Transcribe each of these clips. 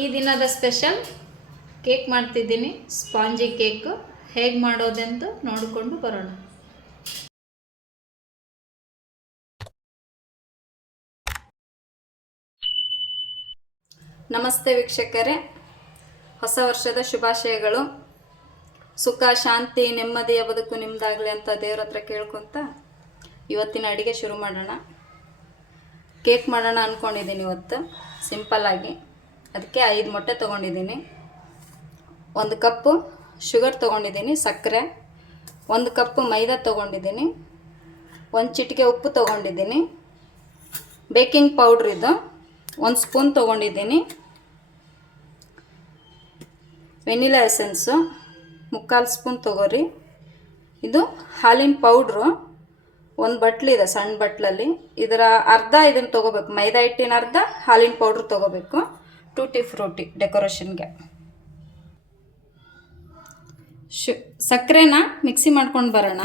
ಈ ದಿನದ special cake ಮಾಡ್ತಿದ್ದೀನಿ. ಸ್ಪಾಂಜಿ ಕೇಕ್ ಹೇಗೆ ಮಾಡೋದೆಂದು ನೋಡಿಕೊಂಡು ಬರೋಣ. ನಮಸ್ತೆ ವೀಕ್ಷಕರೇ, ಹೊಸ ವರ್ಷದ ಶುಭಾಶಯಗಳು. ಸುಖ, ಶಾಂತಿ, ನೆಮ್ಮದಿಯ ಬದುಕು ನಿಮ್ಮದಾಗಲಿ ಅಂತ ದೇವ್ರ ಹತ್ರ ಕೇಳ್ಕೊತ ಇವತ್ತಿನ ಅಡುಗೆ ಶುರು ಮಾಡೋಣ. ಕೇಕ್ ಮಾಡೋಣ ಅಂದ್ಕೊಂಡಿದ್ದೀನಿ ಇವತ್ತು ಸಿಂಪಲ್ಲಾಗಿ. ಅದಕ್ಕೆ 5 ಮೊಟ್ಟೆ ತೊಗೊಂಡಿದ್ದೀನಿ, 1 ಕಪ್ಪು ಶುಗರ್ ತೊಗೊಂಡಿದ್ದೀನಿ, ಸಕ್ಕರೆ, 1 ಕಪ್ಪು ಮೈದಾ ತೊಗೊಂಡಿದ್ದೀನಿ, 1 ಚಿಟಿಕೆ ಉಪ್ಪು ತೊಗೊಂಡಿದ್ದೀನಿ, ಬೇಕಿಂಗ್ ಪೌಡ್ರ್ ಇದು 1 ಸ್ಪೂನ್ ತೊಗೊಂಡಿದ್ದೀನಿ, ವೆನಿಲಾ ಎಸೆನ್ಸು 3/4 ಸ್ಪೂನ್ ತೊಗೋರಿ. ಇದು ಹಾಲಿನ ಪೌಡ್ರು 1 ಬಟ್ಲಿದೆ, ಸಣ್ಣ ಬಟ್ಲಲ್ಲಿ. ಇದರ ಅರ್ಧ ಇದನ್ನು ತೊಗೋಬೇಕು, ಮೈದಾ ಹಿಟ್ಟಿನ ಅರ್ಧ, ಹಾಲಿನ ಪೌಡ್ರ್ ತೊಗೋಬೇಕು. ಟೂಟಿ ಫ್ರೂಟಿ ಡೆಕೋರೇಷನ್ಗೆ. ಸಕ್ಕರೆನ ಮಿಕ್ಸಿ ಮಾಡ್ಕೊಂಡು ಬರೋಣ.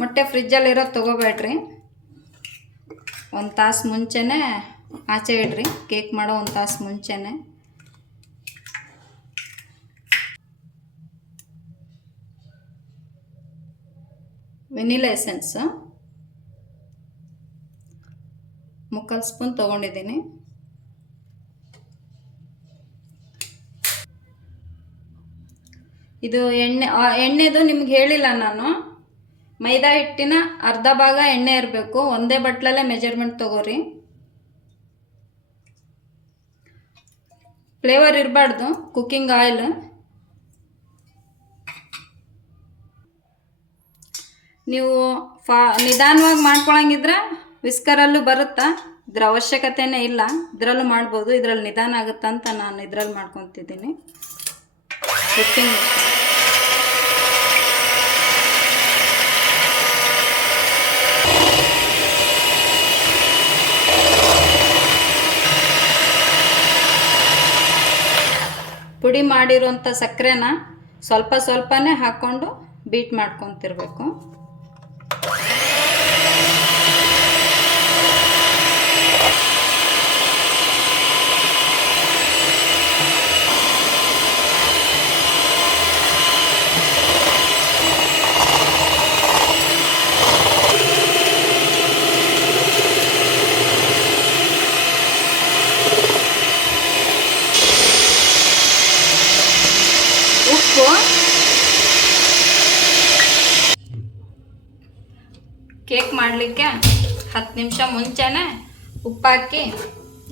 ಮೊಟ್ಟೆ ಫ್ರಿಜ್ಜಲ್ಲಿರೋದು ತೊಗೋಬೇಡ್ರಿ, 1 ತಾಸು ಮುಂಚೆನೇ ಆಚೆ ಇಡ್ರಿ. ಕೇಕ್ ಮಾಡೋ 1 ತಾಸು ಮುಂಚೆನೇ. ವೆನಿಲಾ ಎಸೆನ್ಸು 3/4 ಸ್ಪೂನ್ ತೊಗೊಂಡಿದ್ದೀನಿ. ಇದು ಎಣ್ಣೆದು ನಿಮ್ಗೆ ಹೇಳಿಲ್ಲ ನಾನು. ಮೈದಾ ಹಿಟ್ಟಿನ ಅರ್ಧ ಭಾಗ ಎಣ್ಣೆ ಇರಬೇಕು, ಒಂದೇ ಬಟ್ಲಲ್ಲೇ ಮೆಜರ್ಮೆಂಟ್ ತೊಗೋರಿ. ಫ್ಲೇವರ್ ಇರಬಾರ್ದು, ಕುಕ್ಕಿಂಗ್ ಆಯಿಲ್. ನೀವು ನಿಧಾನವಾಗಿ ಮಾಡ್ಕೊಳಂಗಿದ್ರೆ ವಿಸ್ಕರಲ್ಲೂ ಬರುತ್ತಾ, ಇದ್ರ ಅವಶ್ಯಕತೆನೇ ಇಲ್ಲ, ಇದರಲ್ಲೂ ಮಾಡ್ಬೋದು. ಇದರಲ್ಲಿ ನಿಧಾನ ಆಗುತ್ತಂತ ನಾನು ಇದರಲ್ಲಿ ಮಾಡ್ಕೊತಿದ್ದೀನಿ. ಕುಕ್ಕಿಂಗ್ ಪುಡಿ ಮಾಡಿರೋಂಥ ಸಕ್ಕರೆನ ಸ್ವಲ್ಪ ಸ್ವಲ್ಪನೇ ಹಾಕ್ಕೊಂಡು ಬೀಟ್ ಮಾಡ್ಕೊತಿರ್ಬೇಕು. ಉಪ್ಪು ಕೇಕ್ ಮಾಡಲಿಕ್ಕೆ 10 ನಿಮಿಷ ಮುಂಚೆನೇ ಉಪ್ಪಾಕಿ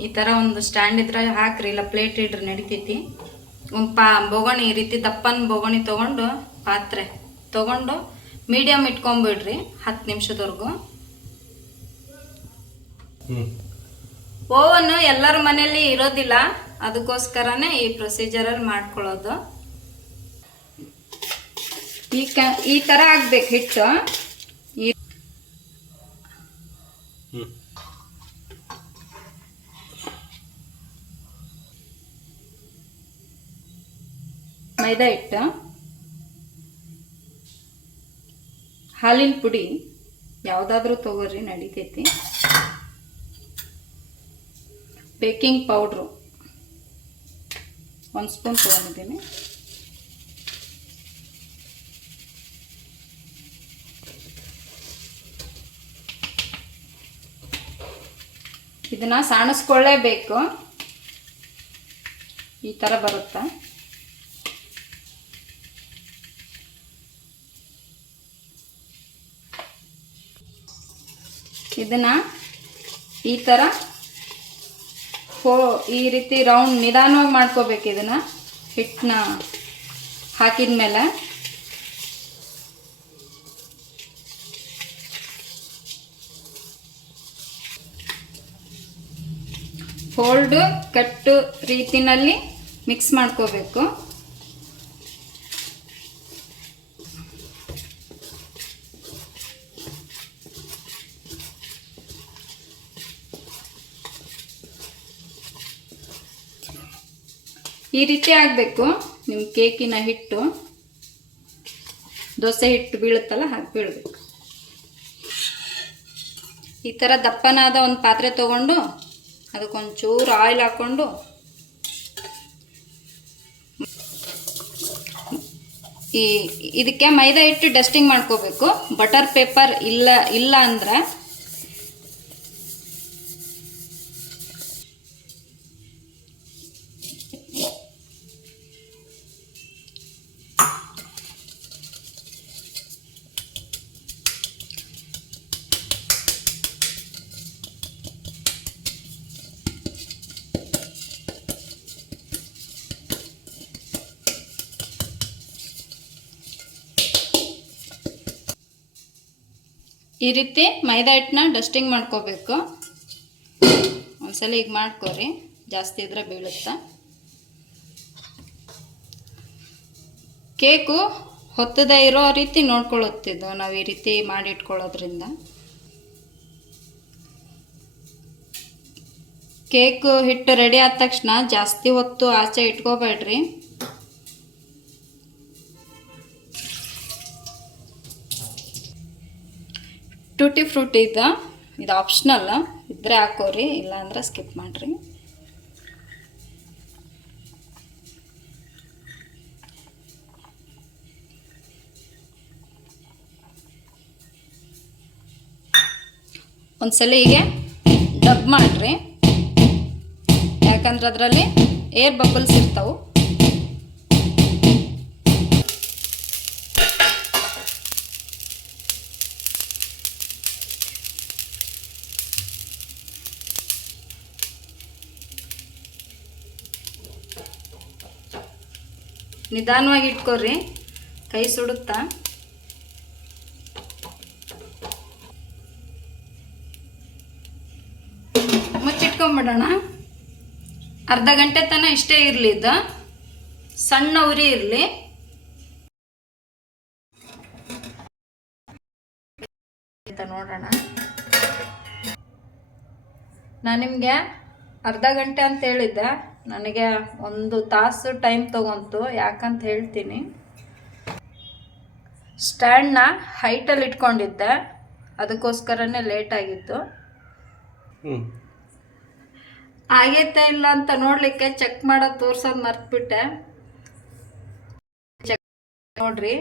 ಈ ಥರ ಒಂದು ಸ್ಟ್ಯಾಂಡ್ ಇದ್ರೆ ಹಾಕ್ರಿ, ಇಲ್ಲ ಪ್ಲೇಟ್ ಇಡ್ರಿ ನಡಿತೈತಿ. ಬೊಗಣಿ ಈ ರೀತಿ ದಪ್ಪನ ಬೊಗಣಿ ತೊಗೊಂಡು, ಪಾತ್ರೆ ತೊಗೊಂಡು ಮೀಡಿಯಮ್ ಇಟ್ಕೊಂಬಿಡ್ರಿ 10 ನಿಮಿಷದವರೆಗೂ. ಓವನ್ ಎಲ್ಲರ ಮನೆಯಲ್ಲಿ ಇರೋದಿಲ್ಲ, ಅದಕ್ಕೋಸ್ಕರನೇ ಈ ಪ್ರೊಸೀಜರಲ್ಲಿ ಮಾಡ್ಕೊಳ್ಳೋದು. ಈ ಥರ ಆಗ್ಬೇಕು ಹಿಟ್ಟು. ಮೈದಾ ಹಿಟ್ಟು, ಹಾಲಿನ ಪುಡಿ ಯಾವುದಾದ್ರೂ ತಗೋರಿ ನಡಿತೈತಿ, ಬೇಕಿಂಗ್ ಪೌಡ್ರು 1 ಸ್ಪೂನ್ ತೊಗೊಂಡಿದ್ದೀನಿ, ಇದನ್ನ ಸಾಣಿಸ್ಕೊಳ್ಳೇಬೇಕು, ಈ ಥರ ಬರುತ್ತಾ. ಇದನ್ನ ಈ ಥರ ಈ ರೀತಿ ರೌಂಡ್ ನಿಧಾನವಾಗಿ ಮಾಡ್ಕೋಬೇಕು. ಇದನ್ನ ಹಿಟ್ಟನ್ನ ಹಾಕಿದ ಮೇಲೆ ಫೋಲ್ಡ್ ಕಟ್ಟು ರೀತಿನಲ್ಲಿ ಮಿಕ್ಸ್ ಮಾಡ್ಕೋಬೇಕು. ಈ ರೀತಿ ಆಗಬೇಕು ನಿಮ್ಮ ಕೇಕಿನ ಹಿಟ್ಟು. ದೋಸೆ ಹಿಟ್ಟು ಬೀಳುತ್ತಲ್ಲ ಹಾಗೆ ಬೀಳಬೇಕು. ಈ ಥರ ದಪ್ಪನಾದ ಒಂದು ಪಾತ್ರೆ ತೊಗೊಂಡು ಅದಕ್ಕೊಂಚೂರು ಆಯಿಲ್ ಹಾಕ್ಕೊಂಡು ಇದಕ್ಕೆ ಮೈದಾ ಹಿಟ್ಟು ಡಸ್ಟಿಂಗ್ ಮಾಡ್ಕೋಬೇಕು. ಬಟರ್ ಪೇಪರ್ ಇಲ್ಲ ಅಂದ್ರೆ ಈ ರೀತಿ ಮೈದಾ ಹಿಟ್ಟನ್ನ ಡಸ್ಟಿಂಗ್ ಮಾಡ್ಕೋಬೇಕು. ಒಂದ್ಸಲ ಈಗ ಮಾಡ್ಕೋರಿ, ಜಾಸ್ತಿ ಇದ್ರೆ ಬೀಳುತ್ತಾ. ಕೇಕು ಹೊತ್ತದೇ ಇರೋ ರೀತಿ ನೋಡ್ಕೊಳ್ಳುತ್ತಿದ್ದು ನಾವು ಈ ರೀತಿ ಮಾಡಿ ಇಟ್ಕೊಳ್ಳೋದ್ರಿಂದ. ಕೇಕು ಹಿಟ್ಟು ರೆಡಿ ಆದ ತಕ್ಷಣ ಜಾಸ್ತಿ ಹೊತ್ತು ಆಚೆ ಇಟ್ಕೋಬೇಡ್ರಿ. ಟೂಟಿ ಫ್ರೂಟಿ ಇದು ಆಪ್ಷನಲ್, ಇದ್ರೆ ಹಾಕೋರಿ, ಇಲ್ಲಾಂದ್ರೆ ಸ್ಕಿಪ್ ಮಾಡಿರಿ. ಒಂದ್ಸಲ ಹೀಗೆ ಡಬ್ ಮಾಡಿರಿ, ಯಾಕಂದ್ರೆ ಅದರಲ್ಲಿ ಏರ್ ಬಬಲ್ಸ್ ಇರ್ತಾವೆ. ನಿಧಾನವಾಗಿ ಇಟ್ಕೊರಿ, ಕೈ ಸುಡುತ್ತಾ. ಮುಚ್ಚಿಟ್ಕೊಂಬಿಡೋಣ. ಅರ್ಧ ಗಂಟೆ ತನಕ ಇಷ್ಟೇ ಇರಲಿ, ಇದು ಸಣ್ಣ ಉರಿ ಇರಲಿ. ನೋಡೋಣ, ನಾನು ನಿಮಗೆ ಅರ್ಧ ಗಂಟೆ ಅಂತ ಹೇಳಿದ್ದೆ, ನನಗೆ 1 ತಾಸು ಟೈಮ್ ತಗೊಂತು. ಯಾಕಂತ ಹೇಳ್ತೀನಿ. ಸ್ಟ್ಯಾಂಡ್ನ ಹೈಟಲ್ಲಿ ಇಟ್ಕೊಂಡಿದ್ದೆ, ಅದಕ್ಕೋಸ್ಕರನೇ ಲೇಟ್ ಆಗಿತ್ತು. ಆಗೈತೆ ಇಲ್ಲ ಅಂತ ನೋಡಲಿಕ್ಕೆ ಚೆಕ್ ಮಾಡೋದು ತೋರ್ಸೋದು ಮರ್ತ್ಬಿಟ್ಟೆ. ಚೆಕ್ ನೋಡ್ರಿ,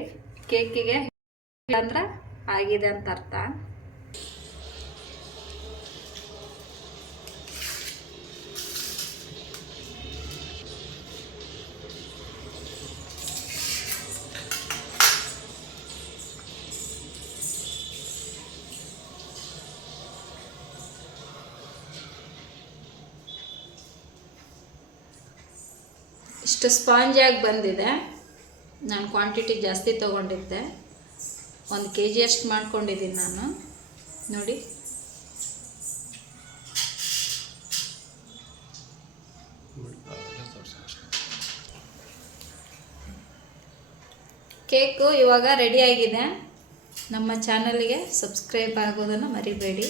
ಕೇಕಿಗೆ ಅಂದ್ರೆ ಆಗಿದೆ ಅಂತ ಅರ್ಥ. ಇಷ್ಟು ಸ್ಪಾಂಜಿಯಾಗಿ ಬಂದಿದೆ. ನಾನು ಕ್ವಾಂಟಿಟಿ ಜಾಸ್ತಿ ತೊಗೊಂಡಿದ್ದೆ, 1 kg ಅಷ್ಟು ಮಾಡ್ಕೊಂಡಿದ್ದೀನಿ ನಾನು. ನೋಡಿ, ಕೇಕು ಇವಾಗ ರೆಡಿಯಾಗಿದೆ. ನಮ್ಮ ಚಾನಲ್ಗೆ ಸಬ್ಸ್ಕ್ರೈಬ್ ಆಗೋದನ್ನು ಮರಿಬೇಡಿ.